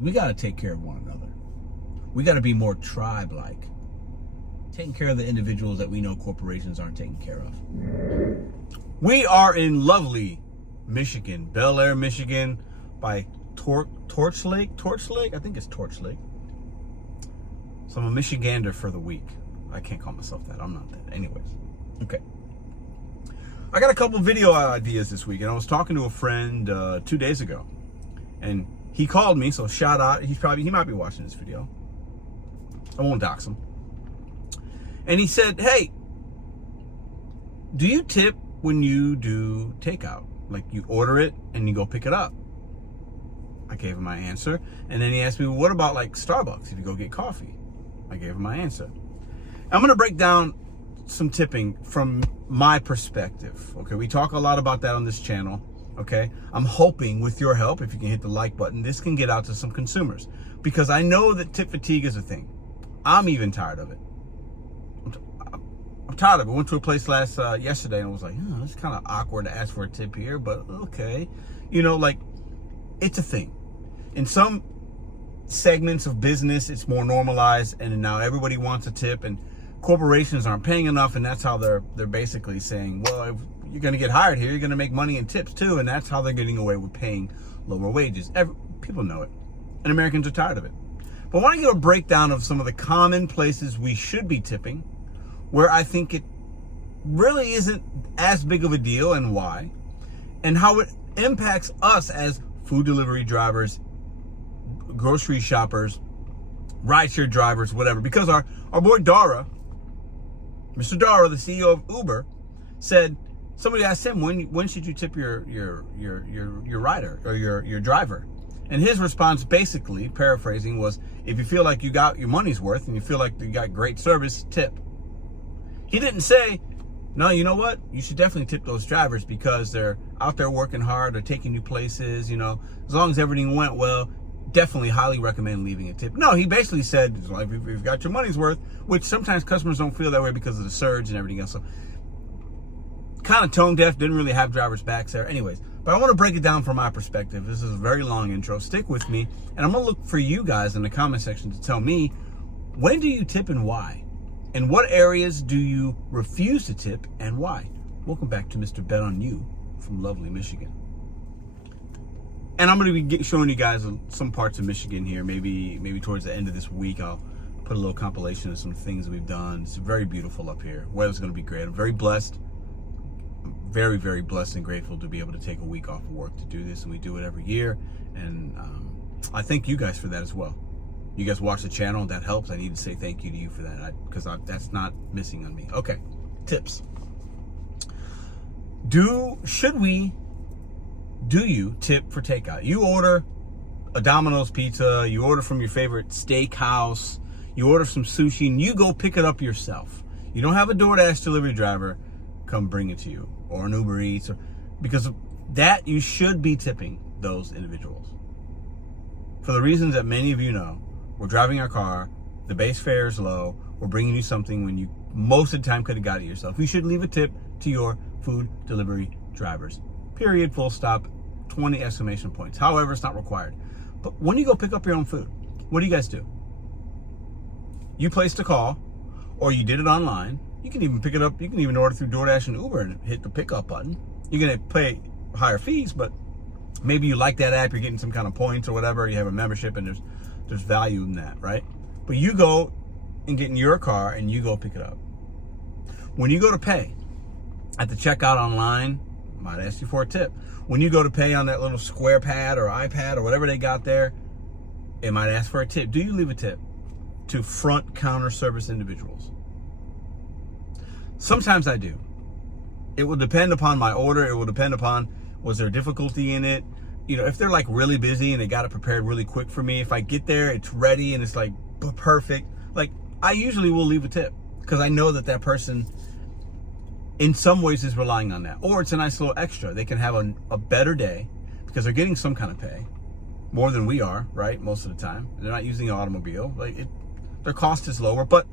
We got to take care of one another. We got to be more tribe-like. Taking care of the individuals that we know corporations aren't taking care of. We are in lovely Michigan, Bel Air, Michigan, by Torch Lake? I think it's Torch Lake. So I'm a Michigander for the week. I can't call myself that. I'm not that. Anyways. Okay. I got a couple video ideas this week, and I was talking to a friend 2 days ago. And he called me, so shout out. He might be watching this video. I won't dox him. And he said, hey, do you tip when you do takeout? Like you order it and you go pick it up? I gave him my answer. And then he asked me, well, what about like Starbucks if you go get coffee? I gave him my answer. I'm going to break down some tipping from my perspective. Okay, we talk a lot about that on this channel. Okay, I'm hoping with your help, if you can hit the like button, this can get out to some consumers. Because I know that tip fatigue is a thing. I'm even tired of it. I'm tired of it. I went to a place yesterday and I was like, oh, it's kind of awkward to ask for a tip here, but okay. You know, like, it's a thing. In some segments of business, it's more normalized, and now everybody wants a tip, and corporations aren't paying enough, and that's how they're basically saying, well, if you're going to get hired here, you're going to make money in tips too, and that's how they're getting away with paying lower wages. People know it, and Americans are tired of it. But I want to give a breakdown of some of the common places we should be tipping, where I think it really isn't as big of a deal, and why, and how it impacts us as food delivery drivers, grocery shoppers, rideshare drivers, whatever. Because our boy Dara, Mr. Dara, the CEO of Uber, said, somebody asked him, when should you tip your rider or your driver? And his response, basically paraphrasing, was, if you feel like you got your money's worth and you feel like you got great service, tip. He didn't say, no, you know what? You should definitely tip those drivers because they're out there working hard, they're taking you places, you know, as long as everything went well, definitely highly recommend leaving a tip. No, he basically said, if you've got your money's worth, which sometimes customers don't feel that way because of the surge and everything else. So kind of tone deaf, didn't really have drivers' backs there. Anyways, but I want to break it down from my perspective. This is a very long intro. Stick with me, and I'm going to look for you guys in the comment section to tell me, when do you tip and why? And what areas do you refuse to tip and why? Welcome back to Mr.BetonYou from lovely Michigan. And I'm going to be showing you guys some parts of Michigan here. Maybe towards the end of this week, I'll put a little compilation of some things we've done. It's very beautiful up here. Weather's going to be great. I'm very blessed. I'm very, very blessed and grateful to be able to take a week off of work to do this. And we do it every year. And I thank you guys for that as well. You guys watch the channel, and that helps. I need to say thank you to you for that, because that's not missing on me. Okay, tips. Do you tip for takeout? You order a Domino's pizza, you order from your favorite steakhouse, you order some sushi, and you go pick it up yourself. You don't have a DoorDash delivery driver come bring it to you, or an Uber Eats, because of that, you should be tipping those individuals. For the reasons that many of you know, we're driving our car, the base fare is low, we're bringing you something when you most of the time could have got it yourself. You should leave a tip to your food delivery drivers. Period, full stop, 20 exclamation points. However, it's not required. But when you go pick up your own food, what do you guys do? You placed a call, or you did it online. You can even pick it up. You can even order through DoorDash and Uber and hit the pickup button. You're going to pay higher fees, but maybe you like that app, you're getting some kind of points or whatever, you have a membership, and there's value in that, right? But you go and get in your car and you go pick it up. When you go to pay at the checkout online, might ask you for a tip. When you go to pay on that little square pad or iPad or whatever they got there, it might ask for a tip. Do you leave a tip to front counter service individuals? Sometimes I do. It will depend upon my order. It will depend upon, was there difficulty in it? You know, if they're like really busy and they got it prepared really quick for me, if I get there, it's ready and it's like perfect, like I usually will leave a tip because I know that person in some ways is relying on that. Or it's a nice little extra. They can have a better day because they're getting some kind of pay, more than we are, right? Most of the time. They're not using an automobile. Their cost is lower, but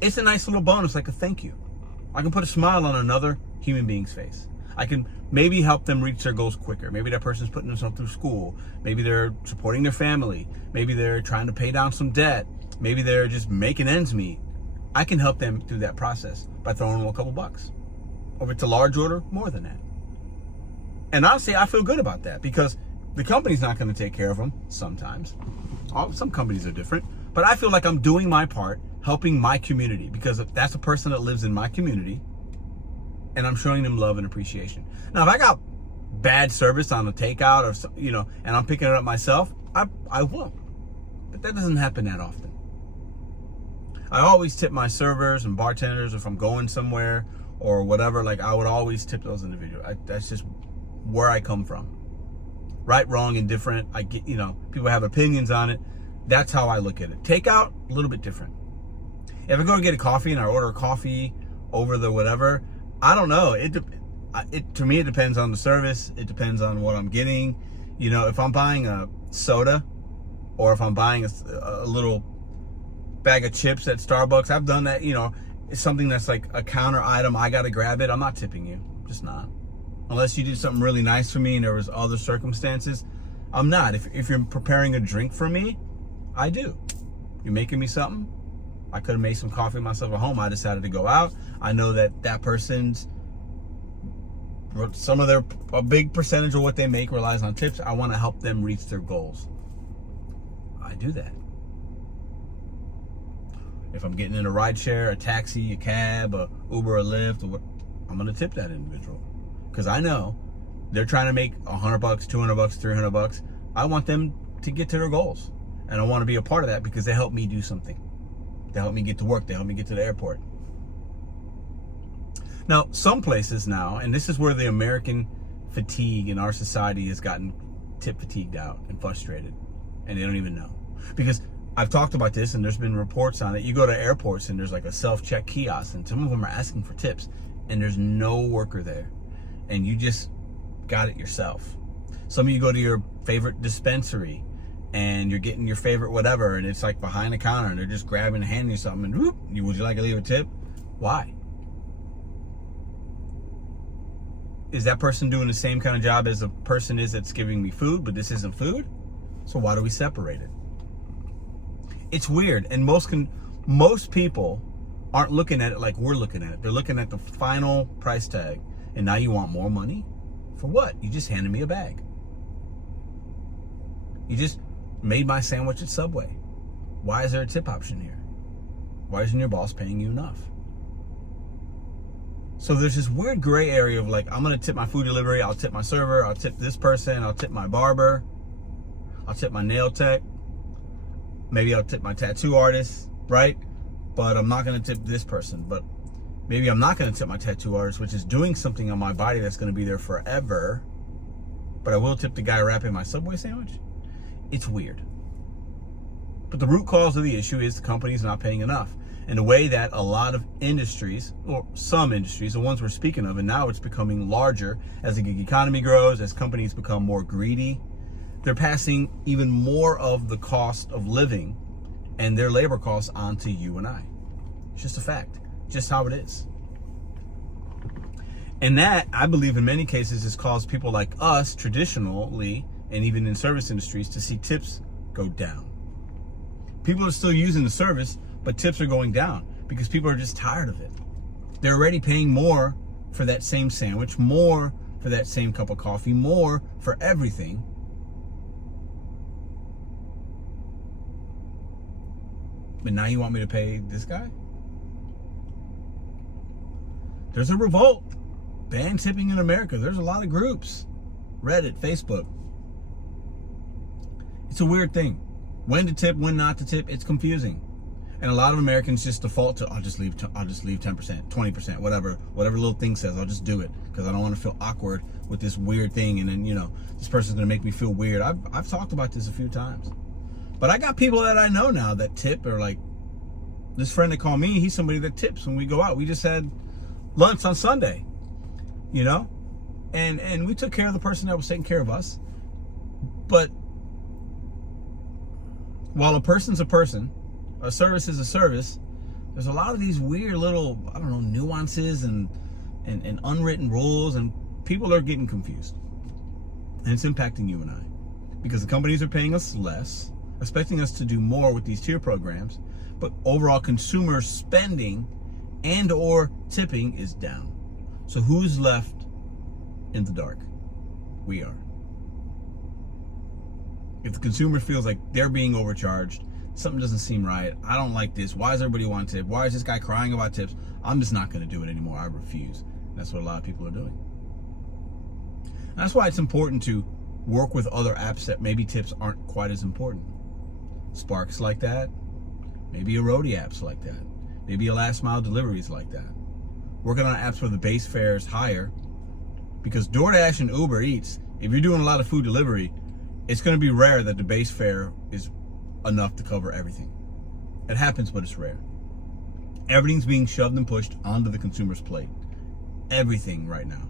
it's a nice little bonus, like a thank you. I can put a smile on another human being's face. I can maybe help them reach their goals quicker. Maybe that person's putting themselves through school. Maybe they're supporting their family. Maybe they're trying to pay down some debt. Maybe they're just making ends meet. I can help them through that process by throwing them a couple bucks. Or if it's a large order, more than that. And honestly, I feel good about that because the company's not going to take care of them sometimes. Some companies are different. But I feel like I'm doing my part, helping my community, because that's a person that lives in my community, and I'm showing them love and appreciation. Now, if I got bad service on a takeout or and I'm picking it up myself, I won't. But that doesn't happen that often. I always tip my servers and bartenders if I'm going somewhere or whatever. Like, I would always tip those individuals. That's just where I come from. Right, wrong, indifferent. I get, people have opinions on it. That's how I look at it. Takeout, a little bit different. If I go to get a coffee and I order a coffee over the whatever, I don't know. To me, it depends on the service. It depends on what I'm getting. If I'm buying a soda or if I'm buying a little bag of chips at Starbucks, I've done that. It's something that's like a counter item. I got to grab it. I'm not tipping you. Just not. Unless you did something really nice for me and there was other circumstances, I'm not. If you're preparing a drink for me, I do. You're making me something. I could have made some coffee myself at home. I decided to go out. I know that person's, a big percentage of what they make relies on tips. I want to help them reach their goals. I do that. If I'm getting in a ride share, a taxi, a cab, a Uber, a Lyft, I'm going to tip that individual. Because I know they're trying to make $100, $200, $300. I want them to get to their goals. And I want to be a part of that because they help me do something. They help me get to work. They help me get to the airport. Now, some places now, and this is where the American fatigue in our society has gotten tip fatigued out and frustrated. And they don't even know. Because I've talked about this and there's been reports on it. You go to airports and there's like a self-check kiosk and some of them are asking for tips. And there's no worker there. And you just got it yourself. Some of you go to your favorite dispensary and you're getting your favorite whatever, and it's like behind the counter, and they're just grabbing and handing you something, and whoop, would you like to leave a tip? Why? Is that person doing the same kind of job as the person is that's giving me food, but this isn't food? So why do we separate it? It's weird, and most people aren't looking at it like we're looking at it. They're looking at the final price tag, and now you want more money? For what? You just handed me a bag. You just made my sandwich at Subway. Why is there a tip option here? Why isn't your boss paying you enough? So there's this weird gray area of like, I'm going to tip my food delivery, I'll tip my server, I'll tip this person, I'll tip my barber, I'll tip my nail tech, maybe I'll tip my tattoo artist, right? But I'm not going to tip this person. But maybe I'm not going to tip my tattoo artist, which is doing something on my body that's going to be there forever. But I will tip the guy wrapping my Subway sandwich. It's weird. But the root cause of the issue is the company's not paying enough. And the way that a lot of industries, or some industries, the ones we're speaking of, and now it's becoming larger as the gig economy grows, as companies become more greedy, they're passing even more of the cost of living and their labor costs onto you and I. It's just a fact. Just how it is. And that, I believe in many cases, has caused people like us, traditionally, and even in service industries, to see tips go down. People are still using the service, but tips are going down because people are just tired of it. They're already paying more for that same sandwich, more for that same cup of coffee, more for everything. But now you want me to pay this guy? There's a revolt. Ban tipping in America. There's a lot of groups. Reddit, Facebook. It's a weird thing. When to tip, when not to tip, it's confusing. And a lot of Americans just default to, I'll just leave 10%, 20%, whatever little thing says, I'll just do it because I don't want to feel awkward with this weird thing. And then, this person's going to make me feel weird. I've talked about this a few times. But I got people that I know now that tip, or like this friend that called me, he's somebody that tips when we go out. We just had lunch on Sunday, and we took care of the person that was taking care of us. But while a person's a person, a service is a service, there's a lot of these weird little, nuances and unwritten rules, and people are getting confused. And it's impacting you and I. Because the companies are paying us less, expecting us to do more with these tier programs, but overall consumer spending and or tipping is down. So who's left in the dark? We are. If the consumer feels like they're being overcharged, something doesn't seem right, I don't like this, why does everybody want tip? Why is this guy crying about tips? I'm just not going to do it anymore. I refuse. That's what a lot of people are doing. And that's why it's important to work with other apps that maybe tips aren't quite as important. Spark's like that. Maybe a roadie app's like that. Maybe a last mile deliveries like that. Working on apps where the base fare is higher, because DoorDash and Uber Eats, if you're doing a lot of food delivery, it's going to be rare that the base fare is enough to cover everything. It happens, but it's rare. Everything's being shoved and pushed onto the consumer's plate. Everything right now.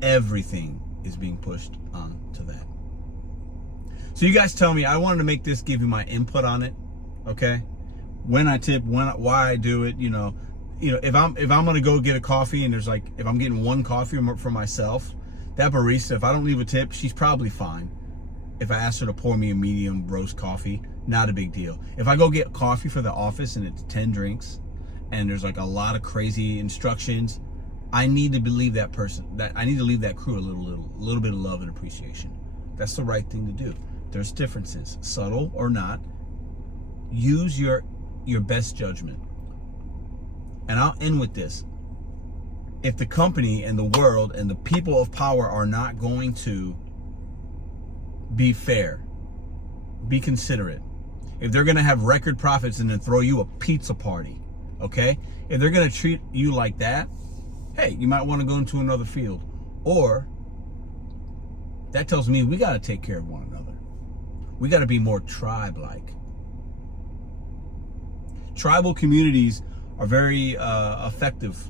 Everything is being pushed onto that. So you guys tell me, I wanted to make this, give you my input on it, okay? When I tip, why I do it, you know, if I'm gonna go get a coffee and there's like, if I'm getting one coffee for myself, that barista, if I don't leave a tip, she's probably fine. If I ask her to pour me a medium roast coffee, not a big deal. If I go get coffee for the office and it's 10 drinks and there's like a lot of crazy instructions, I need to believe that person, that I need to leave that crew a little bit of love and appreciation. That's the right thing to do. There's differences, subtle or not. Use your best judgment. And I'll end with this. If the company and the world and the people of power are not going to be fair, be considerate, if they're going to have record profits and then throw you a pizza party, okay? If they're going to treat you like that, hey, you might want to go into another field. Or that tells me we got to take care of one another. We got to be more tribe-like. Tribal communities are very effective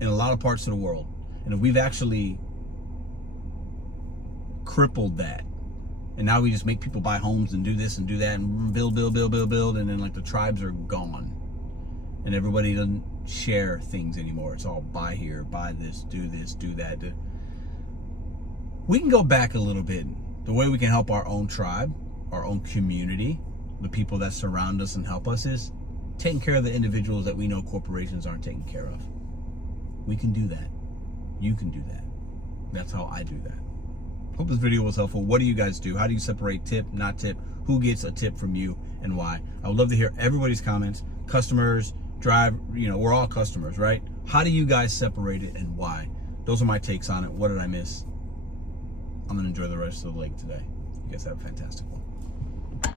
in a lot of parts of the world. And if we've actually crippled that, and now we just make people buy homes and do this and do that and build, and then like the tribes are gone. And everybody doesn't share things anymore. It's all buy here, buy this, do that. We can go back a little bit. The way we can help our own tribe, our own community, the people that surround us and help us is taking care of the individuals that we know corporations aren't taking care of. We can do that. You can do that. That's how I do that. Hope this video was helpful. What do you guys do? How do you separate tip, not tip? Who gets a tip from you and why? I would love to hear everybody's comments. Customers, drive, we're all customers, right? How do you guys separate it and why? Those are my takes on it. What did I miss? I'm going to enjoy the rest of the lake today. You guys have a fantastic one.